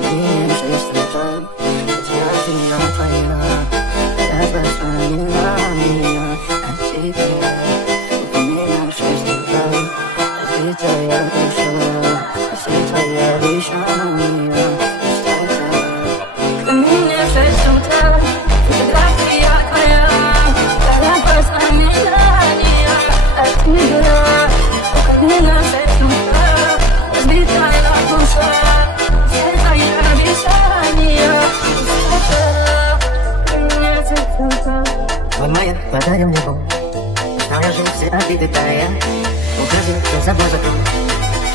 мне 6 утра. Фотография твоя, я воспоминания о тебе. У меня 6 утра, разбитая душа, все твои обещания. У меня 6 утра, фотография твоя, я воспоминания о тебе. У меня 6 утра, разбитая душа, все твои обещания. Мой майя подарил мне Бог, знал я жизнь все обиды тая, указывает за собой закон.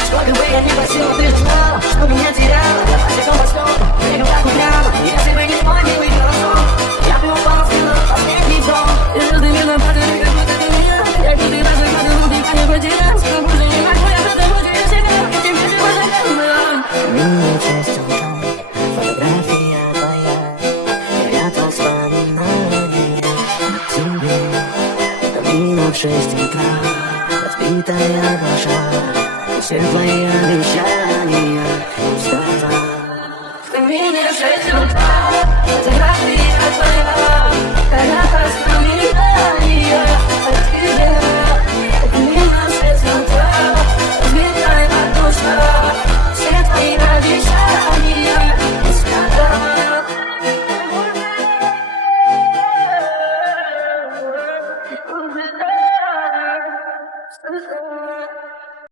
Сколько бы я ни просил, ты же знал, что меня теряла. Я по всякому посту, бегал как гуляла. Если бы не твой милый голосок, я бы упал, сделал последний вдох. И звезды мирно падали, как будто ты меня. Я каждый раз закладывал, никак не потерял. Сколько уже не могу, я потому что я себя. И тебе же возлагаю. Мне 6 утра, фотография твоя, горят воспоминания о тебе. Mina в 6 утра, разбитая душа, все твои обещания.